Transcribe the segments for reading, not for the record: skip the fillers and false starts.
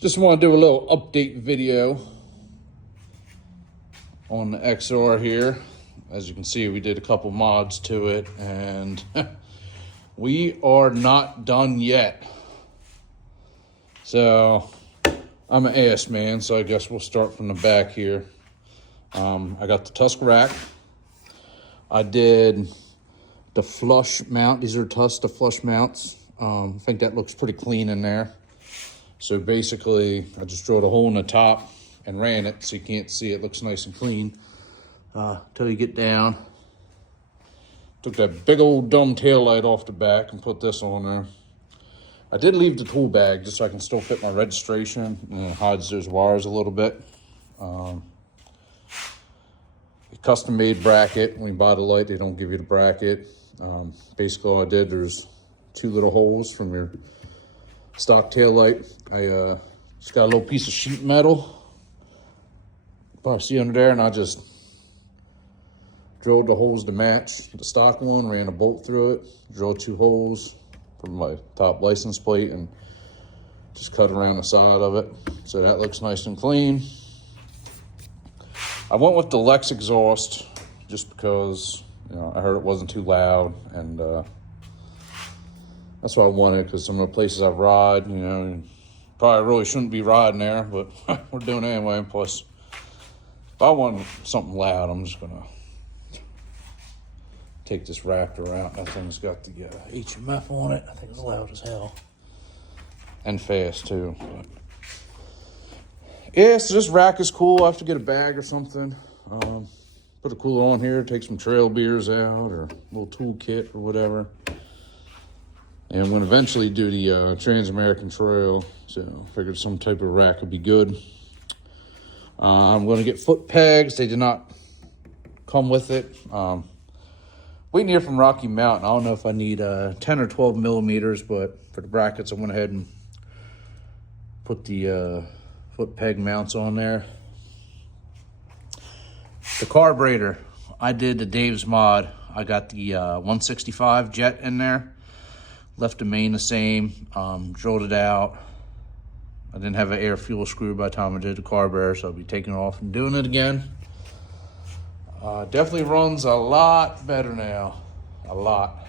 Just want to do a little update video on the XR here. As you can see, we did a couple mods to it, and we are not done yet. So I'm an ass man, so I guess we'll start from the back here. I got the tusk rack. I did the flush mount. These are the flush mounts. I think that looks pretty clean in there. So basically, I just drilled a hole in the top and ran it so you can't see it. Looks nice and clean till you get down. Took that big old dumb tail light off the back and put this on there. I did leave the tool bag just so I can still fit my registration, and it hides those wires a little bit. A custom made bracket. When you buy the light, they don't give you the bracket. Basically all I did, there's two little holes from your stock tail light. I just got a little piece of sheet metal, probably see under there, and I just drilled the holes to match the stock one, ran a bolt through it, drilled two holes from my top license plate, and just cut around the side of it. So that looks nice and clean. I went with the Lex exhaust just because, you know, I heard it wasn't too loud, and that's what I wanted, because some of the places I ride, you know, probably really shouldn't be riding there, but we're doing it anyway. And plus, if I want something loud, I'm just gonna take this Raptor out. That thing's got the HMF on it. I think it's loud as hell. And fast too. But yeah, so this rack is cool. I have to get a bag or something. Put a cooler on here, take some trail beers out, or a little tool kit or whatever. And I'm going to eventually do the Trans-American Trail, so I figured some type of rack would be good. I'm going to get foot pegs. They did not come with it. Waiting here from Rocky Mountain. I don't know if I need 10 or 12 millimeters, but for the brackets, I went ahead and put the foot peg mounts on there. The carburetor, I did the Dave's mod. I got the 165 jet in there. Left the main the same, drilled it out. I didn't have an air fuel screw by the time I did the carburetor, so I'll be taking it off and doing it again. Definitely runs a lot better now, a lot.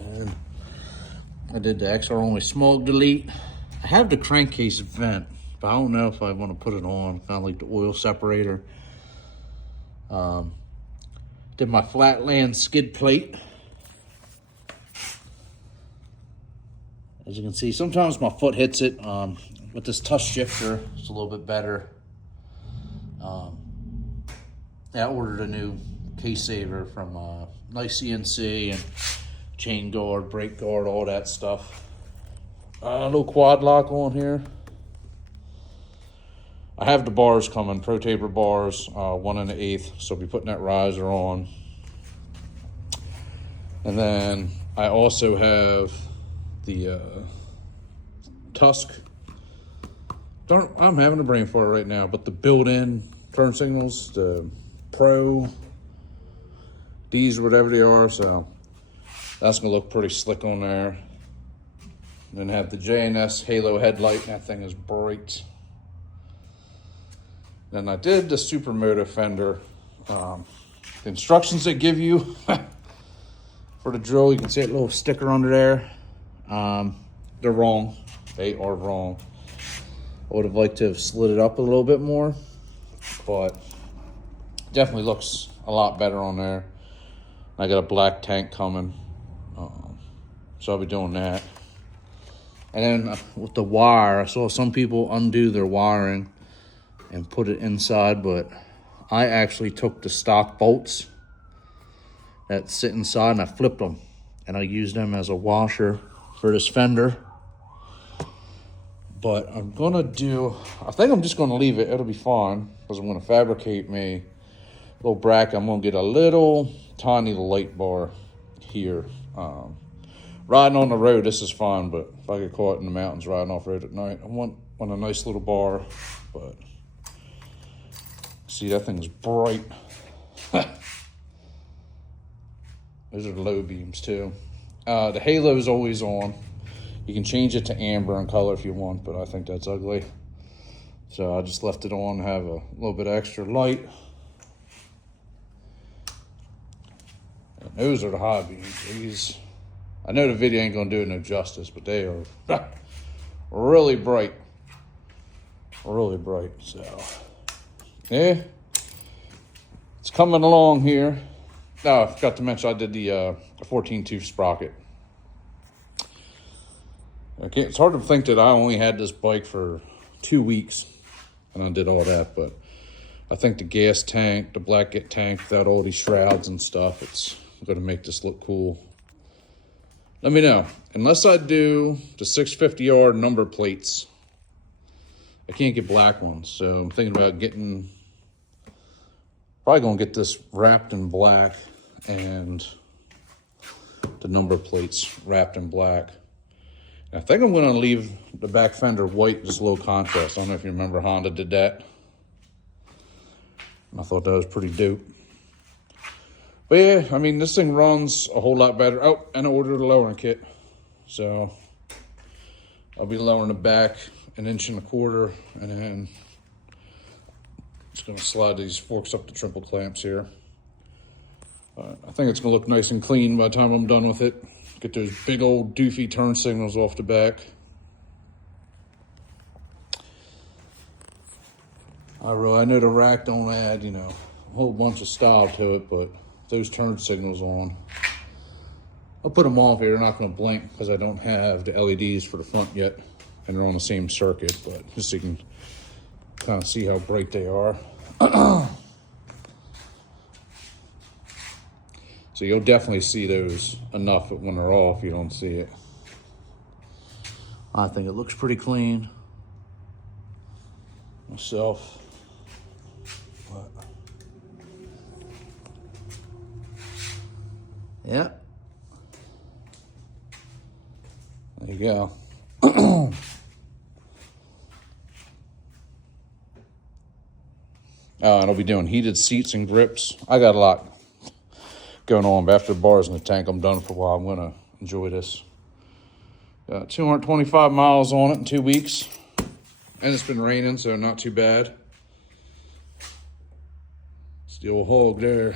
And I did the XR only smoke delete. I have the crankcase vent, but I don't know if I want to put it on, kind of like the oil separator. Did my flatland skid plate. As you can see, sometimes my foot hits it. With this tusk shifter, it's a little bit better. I ordered a new case saver from Nice CNC, and chain guard, brake guard, all that stuff. A little quad lock on here. I have the bars coming, Pro Taper bars, 1 1/8, so I'll be putting that riser on. And then I also have the Tusk. I'm having a brain fart right now, but the built-in turn signals, the Pro, these or whatever they are, so that's gonna look pretty slick on there. And then have the J&S Halo headlight. That thing is bright. Then I did the Supermoto fender. The instructions they give you for the drill, you can see that little sticker under there. They're wrong. They are wrong. I would have liked to have slid it up a little bit more, but definitely looks a lot better on there. I got a black tank coming, so I'll be doing that. And then with the wire, I saw some people undo their wiring and put it inside, but I actually took the stock bolts that sit inside and I flipped them, and I used them as a washer for this fender. But I think I'm just gonna leave it. It'll be fine, because I'm gonna fabricate me a little bracket. I'm gonna get a little tiny light bar here. Riding on the road, this is fine, but if I get caught in the mountains riding off road at night, I want a nice little bar. But see, that thing's bright. Those are the low beams too. The halo's always on. You can change it to amber in color if you want, but I think that's ugly. So I just left it on to have a little bit of extra light. And those are the high beams. These, I know the video ain't gonna do it no justice, but they are really bright. Really bright, so yeah. It's coming along here. Oh, I forgot to mention I did the 14 tooth sprocket. Okay, it's hard to think that I only had this bike for 2 weeks and I did all that, but I think the gas tank, the black tank without all these shrouds and stuff, it's gonna make this look cool. Let me know. Unless I do the 650R number plates, I can't get black ones, so I'm thinking about probably gonna get this wrapped in black and the number plates wrapped in black. I think I'm gonna leave the back fender white, just low contrast. I don't know if you remember Honda did that. I thought that was pretty dope. But yeah, I mean, this thing runs a whole lot better. Oh, and I ordered a lowering kit. So I'll be lowering the back 1.25 inches, and then just gonna slide these forks up the triple clamps here. I think it's gonna look nice and clean by the time I'm done with it. Get those big old doofy turn signals off the back. I know the rack don't add, you know, a whole bunch of style to it, but those turn signals on, I'll put them off here. They're not going to blink because I don't have the LEDs for the front yet, and they're on the same circuit, but just so you can kind of see how bright they are. So you'll definitely see those enough when they're off. You don't see it. I think it looks pretty clean myself. But yeah, there you go. And I'll be doing heated seats and grips. I got a lot going on, but after the bars in the tank, I'm done for a while. I'm gonna enjoy this. Got 225 miles on it in 2 weeks, and it's been raining, so not too bad. Still hog there.